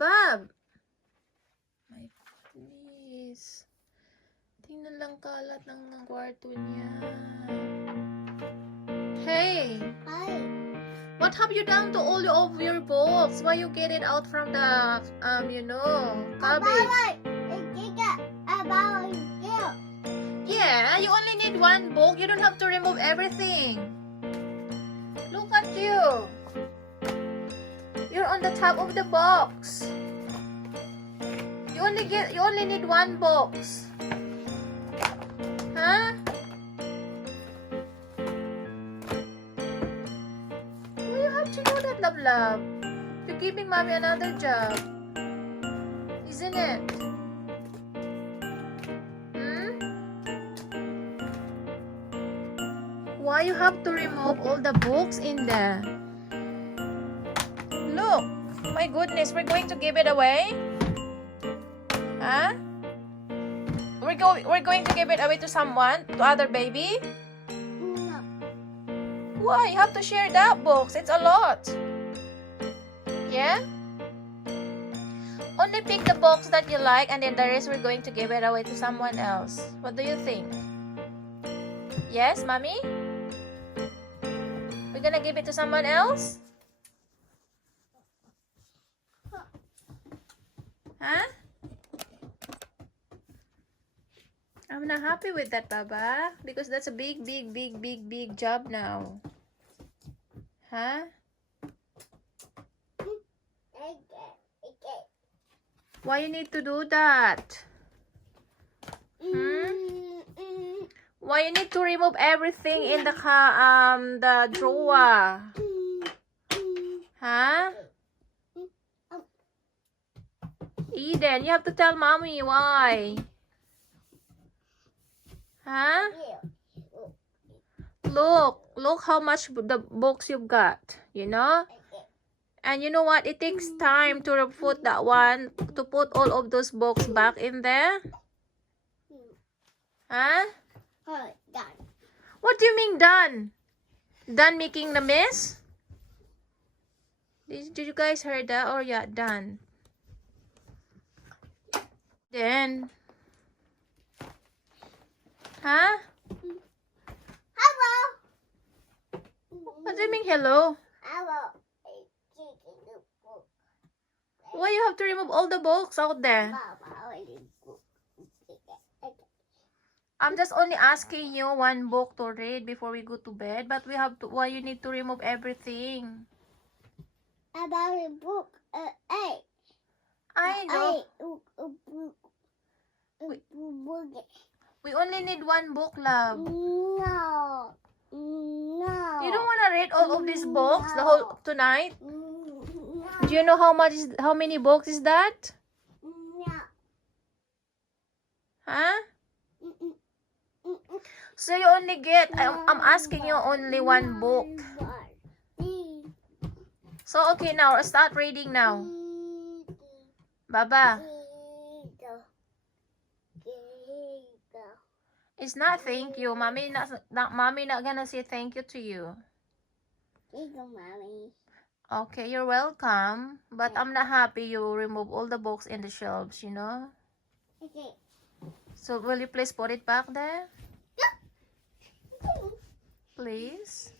Bab! My goodness. Tingnan lang kalat ng kwarto niya. Hey! Hi. What have you done to all of your books? Why you get it out from the, cabinet? Yeah, you only need one book. You don't have to remove everything. Look at you. You're on the top of the box. You only need one box. Huh? Why you have to do that, love? You're giving mommy another job. Isn't it? Why you have to remove all the books in there? Look, my goodness, we're going to give it away? Huh? We're going to give it away to someone, to other baby? No. Why? You have to share that books. It's a lot. Yeah? Only pick the box that you like and then the rest we're going to give it away to someone else. What do you think? Yes, mommy? We're gonna give it to someone else? Huh? I'm not happy with that, Baba. Because that's a big job now. Huh? Why you need to do that? Why you need to remove everything in the drawer? Huh? Eden, you have to tell mommy why. Huh? Look how much the books you've got, you know? And you know what? It takes time to put that one, to put all of those books back in there. Huh? Done. What do you mean done? Done making the mess? Did you guys heard that? Or yeah, done. Then. Huh? Hello. What do you mean hello? Hello. Why you have to remove all the books out there? I'm just only asking you one book to read before we go to bed, but we have to. Why you need to remove everything? About a book, I know. We only need one book, love. No. You don't want to read all of these books the whole tonight? No. Do you know how many books is that? No. Huh? So you only get, I'm asking you only one book. So okay, now start reading now. Baba. It's not thank you. Mommy not gonna say thank you to you. Thank you, Mommy. Okay, you're welcome. But I'm not happy you remove all the books in the shelves, you know? Okay. So will you please put it back there? Please.